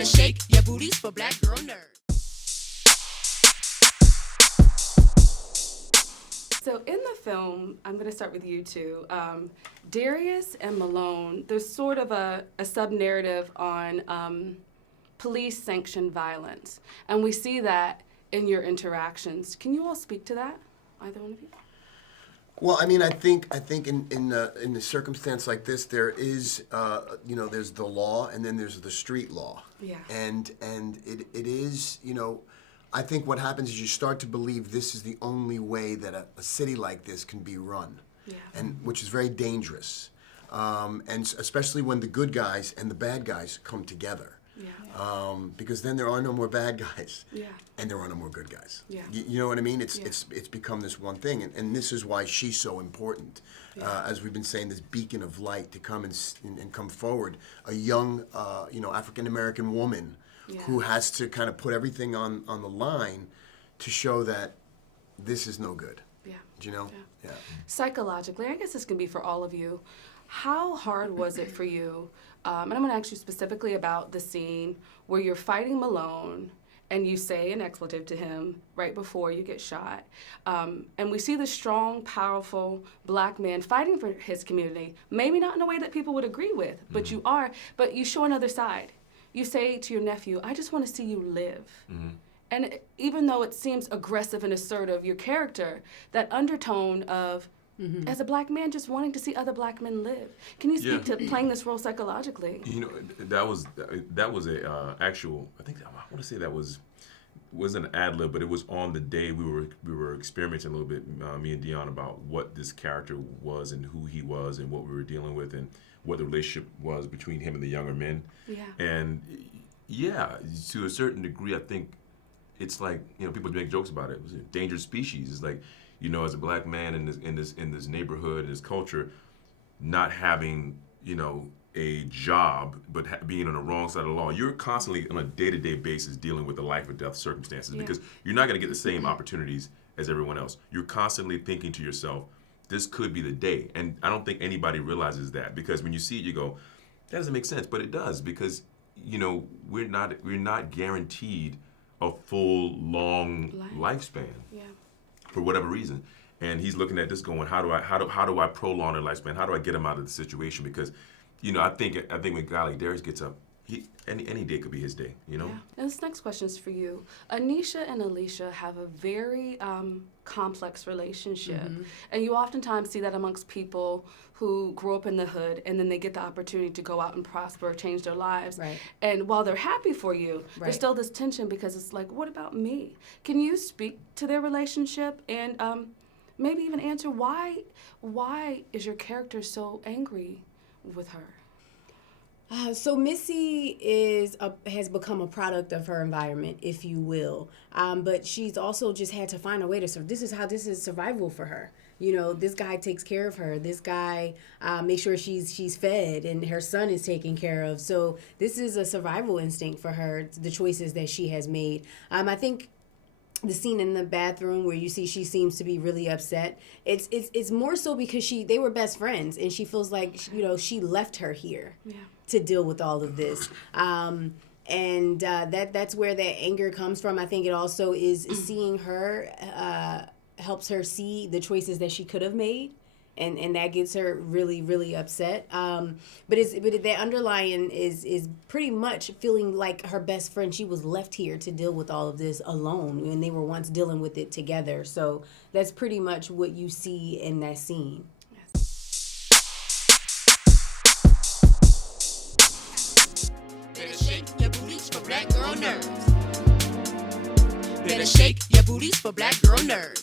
Better shake your booties for black girl nerds. So in the film, I'm going to start with you two. Darius and Malone, there's sort of a sub-narrative on police-sanctioned violence. And we see that in your interactions. Can you all speak to that, either one of you? Well, I mean, I think in a circumstance like this, there is, there's the law and then there's the street law. Yeah. And it is, I think what happens is you start to believe this is the only way that a city like this can be run. Yeah. And which is very dangerous. And especially when the good guys and the bad guys come together. Yeah. Because then there are no more bad guys. Yeah. And there are no more good guys. Yeah. You know what I mean? It's become this one thing, and this is why she's so important. Yeah. As we've been saying, this beacon of light to come and come forward, a young, African American woman who has to kind of put everything on the line to show that this is no good. Yeah. Do you know? Yeah. Psychologically, I guess this can be for all of you. How hard was it for you? And I'm going to ask you specifically about the scene where you're fighting Malone and you say an expletive to him right before you get shot. And we see the strong, powerful black man fighting for his community, maybe not in a way that people would agree with, but you are. But you show another side. You say to your nephew, I just want to see you live. Mm-hmm. And even though it seems aggressive and assertive, your character, that undertone of, as a black man, just wanting to see other black men live. Can you speak to playing this role psychologically? That was a actual. I think I want to say that was an ad lib, but it was on the day we were experimenting a little bit, me and Dion, about what this character was and who he was and what we were dealing with and what the relationship was between him and the younger men. Yeah. And to a certain degree, I think it's like people make jokes about it. It was a endangered species. It's like, as a black man in this neighborhood, in this culture, not having, a job, but being on the wrong side of the law, you're constantly on a day-to-day basis dealing with the life or death circumstances because you're not going to get the same opportunities as everyone else. You're constantly thinking to yourself, this could be the day. And I don't think anybody realizes that, because when you see it, you go, that doesn't make sense. But it does, because, we're not guaranteed a full, long lifespan. Yeah. For whatever reason. And he's looking at this going, how do I prolong their lifespan? How do I get him out of the situation? Because, I think when a guy like Darius gets up, any day could be his day, Yeah. And this next question is for you. Anisha and Alicia have a very complex relationship. Mm-hmm. And you oftentimes see that amongst people who grow up in the hood and then they get the opportunity to go out and prosper, change their lives. Right. And while they're happy for you, there's still this tension because it's like, what about me? Can you speak to their relationship and maybe even answer why is your character so angry with her? So Missy has become a product of her environment, if you will. But she's also just had to find a way to survive. This is survival for her. This guy takes care of her. This guy makes sure she's fed and her son is taken care of. So this is a survival instinct for her, the choices that she has made. I think the scene in the bathroom where you see she seems to be really upset, it's more so because they were best friends and she feels like she left her here to deal with all of this, and that's where that anger comes from. I think it also is seeing her helps her see the choices that she could have made. And that gets her really, really upset. But the underlying is pretty much feeling like her best friend. She was left here to deal with all of this alone, and they were once dealing with it together. So that's pretty much what you see in that scene. Better shake your booties for black girl nerds. Better shake your booties for black girl nerds.